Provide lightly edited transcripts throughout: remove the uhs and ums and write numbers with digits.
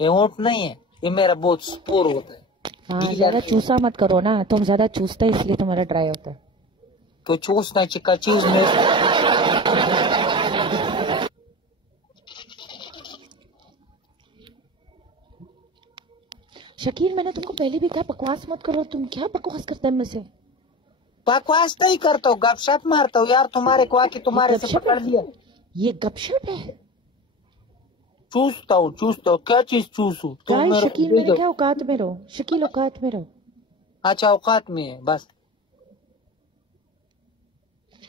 ये ऊँट नहीं है, ये मेरा बहुत स्पोर होता है। हाँ ज्यादा चूसा मत करो ना, तुम ज्यादा चूसते इसलिए तुम्हारा ड्राई होता है। तो चूसना चिका चीज में शकील मैंने तुमको पहले भी कहा बकवास मत करो, तुम क्या बकवास करते हैं मुझसे? बकवास नहीं करता हूँ, गपशप मारता हूँ यार। तुम्हारे को आके तुम्हारे से पकड़ लिया। ये गपशप है? चूसता हूँ क्या चीज चूसू? तुम शकील मेरे क्या औकात में रहो, शकील औकात में रहो। अच्छा औकात में है, बस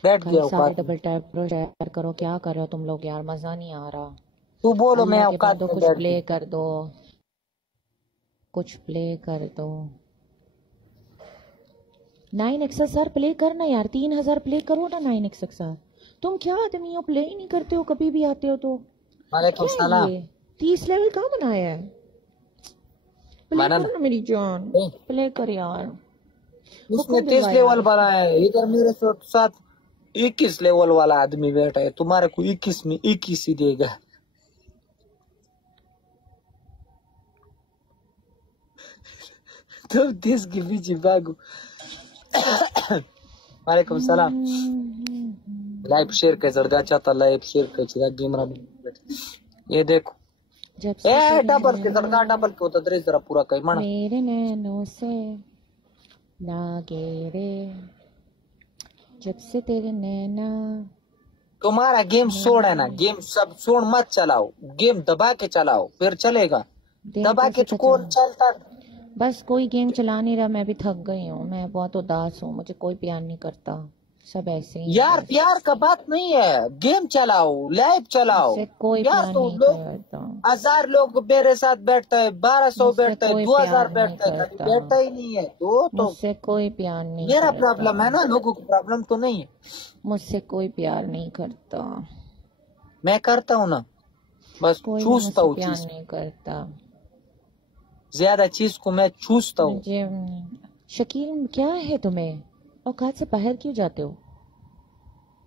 बैठ गया औकात। डबल टैप करो, शेयर करो, क्या कर रहे हो तुम लोग यार? मजा नहीं आ रहा। तू बोलो मैं औकात में कुछ प्ले कर दो, कुछ प्ले कर दो। 9XSR प्ले करना यार, 3000 प्ले करो ना 9XSR। तुम क्या आदमी हो, प्ले ही नहीं करते हो, कभी भी आते हो तो। वालेकुम सलाम। 30 लेवल कहाँ बनाया है? प्ले करो ना मेरी जान, प्ले कर यार। उसने 30 लेवल बनाया है, इधर मेरे साथ 21 लेवल वाला आदमी बैठा है। तुम्हारे को 21 में 21 ही देगा। तुम 30 के पीछे भागो। वालेकुम सलाम। लाइव शेयर कर जड़गा चाहता, लाइव शेयर कर चिराग गेमरा। ये देखो ए डबल के जड़गा, डबल के होता दरे जरा पूरा कई माना मेरे नैनों से लागे रे जब से तेरे नैना। तुम्हारा गेम छोड़ है ना, गेम सब छोड़ मत चलाओ, गेम दबा के चलाओ फिर चलेगा। दबा के कौन चलता? बस कोई गेम चला नहीं रहा, मैं भी थक गई हूँ, मैं बहुत उदास हूँ, मुझे कोई प्यार नहीं करता, सब ऐसे ही। यार प्यार का बात नहीं है, गेम चलाओ, लाइव चलाओ। कोई यार तो नहीं करता। 1000 लोग मेरे साथ बैठता है, 1200 बैठता है, 2000 बैठता है, कभी बैठता ही नहीं है। तो मुझसे कोई प्यार नहीं, मेरा प्रॉब्लम है ना, लोगों को प्रॉब्लम तो नहीं है। मुझसे कोई प्यार नहीं करता। मैं करता हूँ ना, बस चूसता हूँ। प्यार नहीं करता, ज्यादा चीज को मैं चूसता हूँ। शकील क्या है तुम्हें, औकात से बाहर क्यों जाते हो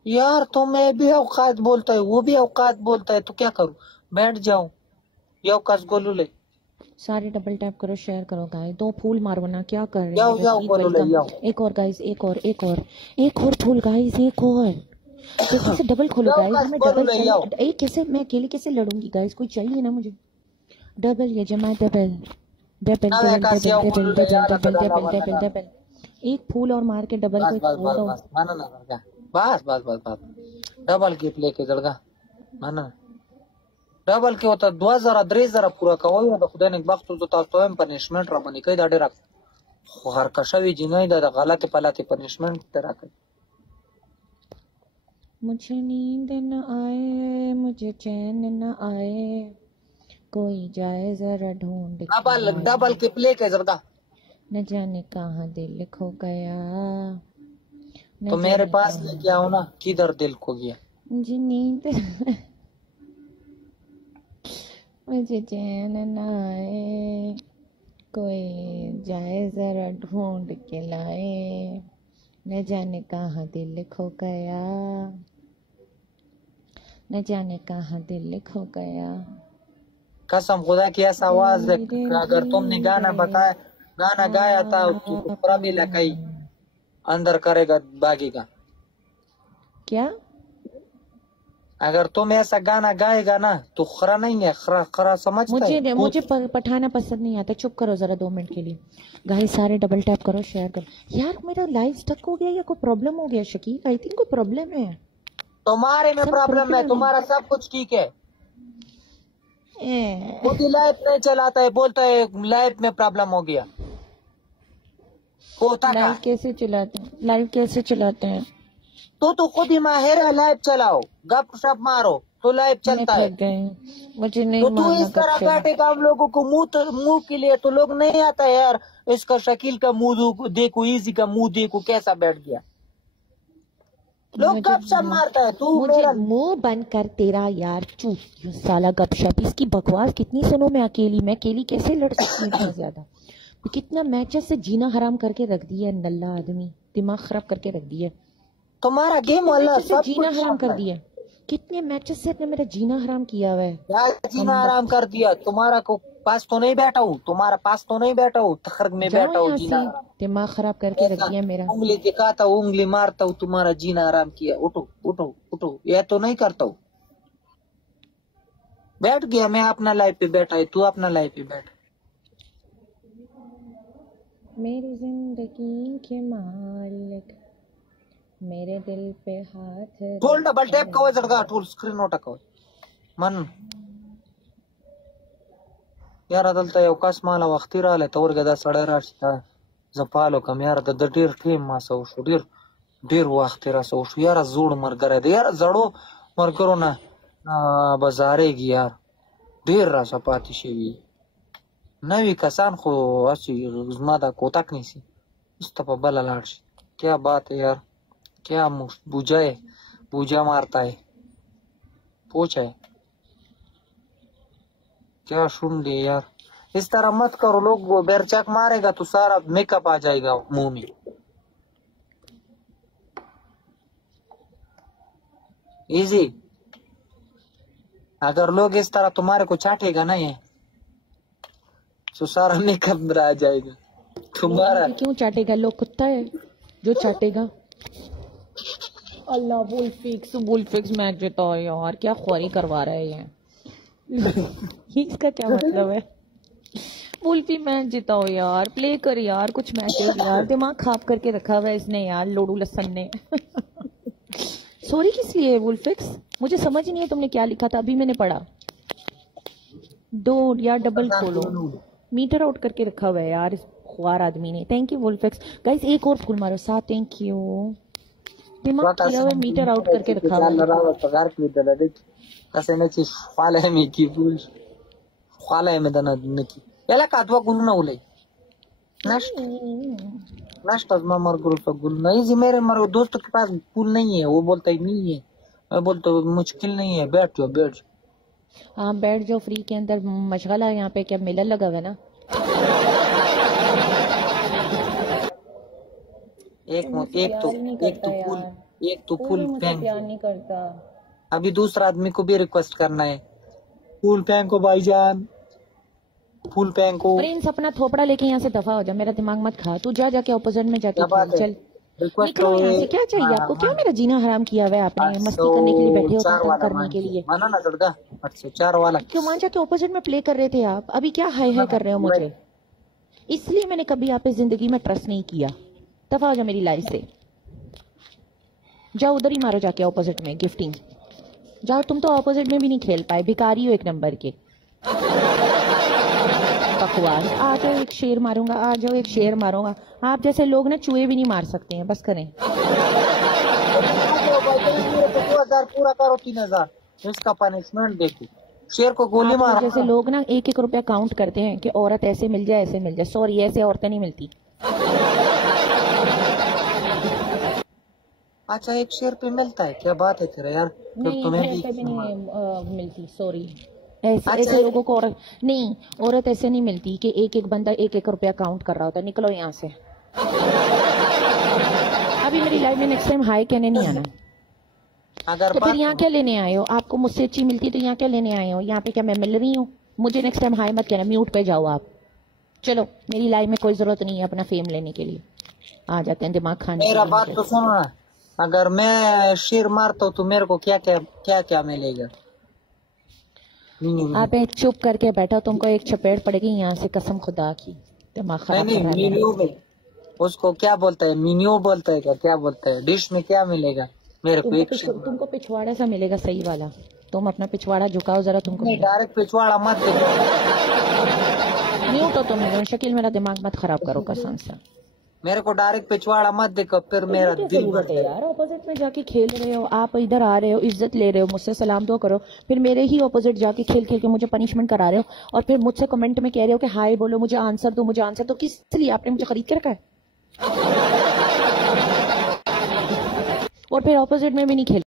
यार? तो मैं भी औकात बोलता है, वो भी औकात बोलता है, तो क्या करूँ? बैठ जाऊं? ये औकात गोलू ले। सारे डबल टैप करो, शेयर करो गाइस, 2 फूल मारो ना, क्या कर रहे हो? जाओ गोलू ले जाओ। एक और गाइस, एक और फूल गाइस, एक और। जल्दी से डबल खोलो गाइस, मैं डबल चाहिए। एक कैसे, मैं अकेले कैसे लड़ूंगी गाइस, कोई चाहिए ना मुझे। डबल ये जमा, double double double double double double double double. एक फूल और मार के डबल को खोल दो। बस बस बस बस, डबल गिफ्ट लेके जड़गा माना। डबल के होता 2000 3000 पूरा का होई ना, खुदा ने वक्त तो तातो एम पनिशमेंट रा बनी कई दाडे रख हर कशवी जिनई दा गलत पलाते पनिशमेंट तेरा कर। मुझे नींद न आए, मुझे चैन न आए, कोई जाए जरा ढूंढ। डबल के प्ले के जड़गा। न जाने कहाँ दिल खो गया, तो मेरे पास लेके आओ ना, किधर दिल खो गया? मुझे नींद मुझे चैन न आए, कोई जाए जरा ढूंढ के लाए, न जाने कहाँ दिल खो गया, न जाने कहाँ दिल खो गया। कसम खुदा की ऐसा आवाज है, अगर तुमने गाना बताया, गाना गाया था तो पूरा भी लकई अंदर करेगा, भागेगा। क्या? अगर तुम ऐसा गाना गाएगा ना तो खरा नहीं है, खरा खरा समझता है। मुझे पठाना पसंद नहीं आता। चुप करो जरा 2 मिनट के लिए। गाइस सारे डबल टैप करो, शेयर करो। यार मेरा लाइव स्टक हो गया या कोई प्रॉब्लम हो गया शकील? आई थिंक कोई प्रॉब्लम है। तुम्हारे में प्रॉब्लम है, तुम्हारा सब कुछ ठीक है। खुद ही लाइव नहीं चलाता है, बोलता है लाइव में प्रॉब्लम हो गया। लाइव कैसे चलाते हैं? लाइव कैसे चलाते हैं? तो खुद ही माहिर है, लाइव चलाओ, गप शप मारो तो लाइव चलता है। मुझे नहीं तो तू इस तरह बैठेगा हम लोगों को मुंह के लिए, तो लोग नहीं आता यार। इसका शकील का मुंह देखो, इजी का मुंह देखो कैसा बैठ गया। लोग गपशप मारता है, तू मुझे मुंह बंद कर तेरा यार चूप साला गपशप। इसकी बकवास कितनी सुनो, मैं अकेली कैसे लड़ सकती हूँ इतना ज्यादा? कितना मैचेस से जीना हराम करके रख दिया नल्ला आदमी, दिमाग खराब करके रख दिया। तुम्हारा गेम वाला सब जीना हराम कर दिया। कितने मैचेस से मेरा जीना हराम किया हुआ है। क्या जीना हराम कर दिया? तुम्हारा को पास तो नहीं बैठा हूँ, तुम्हारा पास तो नहीं बैठा हूँ, तखरग में बैठा हूँ। जीना दिमाग खराब करके रख दिया मेरा। उंगली दिखाता हूँ, उंगली मारता हूँ, तुम्हारा जीना हराम किया। उठो उठो उठो, ये तो नहीं करता हूँ। बैठ गया, मैं अपना लाइफ पे बैठा है, तू अपना लाइफ पे बैठ। मेरी जिंदगी के मालिक मेरे दिल पे हाथ टोल डबल टैप का जड़गा टोल स्क्रीन नोट का मन यार अदलता अवकाश माला वक्ती राले तोर गदा सड़े रास्ता जपालो कम यार द डीर टीम मा सो शो डीर वक्ती रा सो शो यार जोड़ मर करे दे यार जड़ो मर करो ना बाजारेगी यार डीर रा सपाती शेवी नवी कसान खो असी मादा कोतक नहीं सी मुस्तफा बला लाड़। क्या बात है यार, क्या बूझा मारता है, पूछा है क्या सुन दे यार। इस तरह मत करो, लोग वो बेरचक मारेगा तो सारा मेकअप आ जाएगा मुंह में। इजी अगर लोग इस तरह तुम्हारे को चाटेगा ना ये तो सारा मेकअप आ जाएगा तुम्हारा। क्यों चाटेगा? लोग कुत्ता है जो चाटेगा। अल्लाह बुलफिक्स मैच जीता यार, क्या ख्वारी करवा रहा है ये इसका क्या मतलब है? बुल्फी मैच जिताओ यार, प्ले कर यार कुछ मैचेस यार, दिमाग खराब करके रखा हुआ है इसने यार, लोडू लसन ने। सॉरी किस लिए बुलफिक्स? मुझे समझ ही नहीं है तुमने क्या लिखा था, अभी मैंने पढ़ा। दो यार डबल खोलो, मीटर आउट करके रखा हुआ है यार इस ख्वार आदमी ने। Thank you बुलफिक्स। गाइस एक और फुल मारो साथ, थैंक यू। दिमाग किया हुआ मीटर आउट करके रखा हुआ है। पगार की दला देख कसे नची ख्वाले में की बुल ख्वाले में दना नकी याला काटवा गुल ना उले नष्ट अजमा मर गुल तो गुल नहीं जी। मेरे मर दोस्त के पास गुल नहीं है, वो बोलता ही नहीं है, मैं बोलता मुश्किल नहीं है, बैठ जाओ। हाँ बैठ जाओ, फ्री के अंदर मशगला है यहाँ पे, क्या मेला लगा हुआ है ना। एक तो फुल पैंक नहीं करता। अभी दूसरा आदमी को भी रिक्वेस्ट करना है, फुल पैंक को भाईजान, फुल पैंक को। प्रिंस अपना थोपड़ा लेके यहाँ से दफा हो जा, मेरा दिमाग मत खा। तू जाके ऑपोजिट में जाके चल निकलो यहाँ से। क्या चाहिए आपको? क्या मेरा जीना हराम किया हुआ है आपने? मस्ती करने के लिए बैठे हो, काम करने के लिए। माना ना लड़का 804 वाला क्यों वहाँ जाके ऑपोजिट में प्ले कर रहे थे आप? अभी क्या हाय हाय कर रहे हो मुझे? इसलिए मैंने कभी आप इस जिंदगी में ट्रस्ट नहीं किया। दफा हो जा मेरी लाइफ से, जाओ उधर ही मारो जाके ऑपोजिट में गिफ्टिंग। जाओ, तुम तो ऑपोजिट में भी नहीं खेल पाए, भिखारी हो एक नंबर के। बकवास। आ जाओ एक शेर मारूंगा, आ जाओ एक शेर मारूंगा। आप जैसे लोग ना चूहे भी नहीं मार सकते हैं, बस करें। 2000 पूरा करो, 3000 इसका पनिशमेंट देखो। शेर को गोली मारो। जैसे लोग ना 1-1 रुपया काउंट करते हैं कि औरत ऐसे मिल जाए ऐसे मिल जाए। सॉरी, ऐसे औरतें नहीं मिलती। अच्छा एक शेर पे मिलता है? क्या बात है तेरा यार। नहीं तुम्हें भी नहीं मिलती। सॉरी, ऐसे लोगों को औरत नहीं, औरत ऐसे नहीं मिलती कि एक बंदा 1-1 रुपया काउंट कर रहा होता है। निकलो यहाँ से। अभी मेरी लाइफ में नेक्स्ट टाइम हाय कहने नहीं आना। अगर तो फिर यहाँ क्या लेने आए हो? आपको मुझसे अच्छी मिलती तो यहाँ क्या लेने आए हो? यहाँ पे क्या मैं मिल रही हूँ? मुझे नेक्स्ट टाइम हाय मत कहना, म्यूट पे जाओ आप। चलो, मेरी लाइफ में कोई जरूरत नहीं है अपना फेम लेने के लिए। आ जाते हैं दिमाग खाने। मेरा बात तो सुनो ना, अगर मैं शेर मारता हूँ तो मेरे को क्या क्या मिलेगा? आप एक चुप करके बैठा, तुमको एक चपेट पड़ेगी यहाँ से, कसम खुदा की। दिमाग खराब। मीन्यू में उसको क्या बोलता है? मीन्यू बोलता है क्या बोलता है? डिश में क्या मिलेगा मेरे को? तुमको पिछवाड़ा सा मिलेगा, सही वाला। तुम अपना पिछवाड़ा झुकाओ जरा। तुमको डायरेक्ट पिछवाड़ा मत देखो। नहीं तो तुम शकील मेरा दिमाग मत खराब करो कसम से। मेरे को डायरेक्ट पिछवाड़ा मत देखो, फिर मेरा दिल बढ़ता है यार। ऑपोजिट में जाके खेल रहे हो आप, इधर आ रहे हो, इज्जत ले रहे हो, मुझसे सलाम तो करो, फिर मेरे ही ऑपोजिट जाके खेल के मुझे पनिशमेंट करा रहे हो, और फिर मुझसे कमेंट में कह रहे हो कि हाय बोलो, मुझे आंसर दो, मुझे आंसर दो। किस लिए? आपने मुझे खरीद के रखा है? और फिर ऑपोजिट में भी नहीं खेल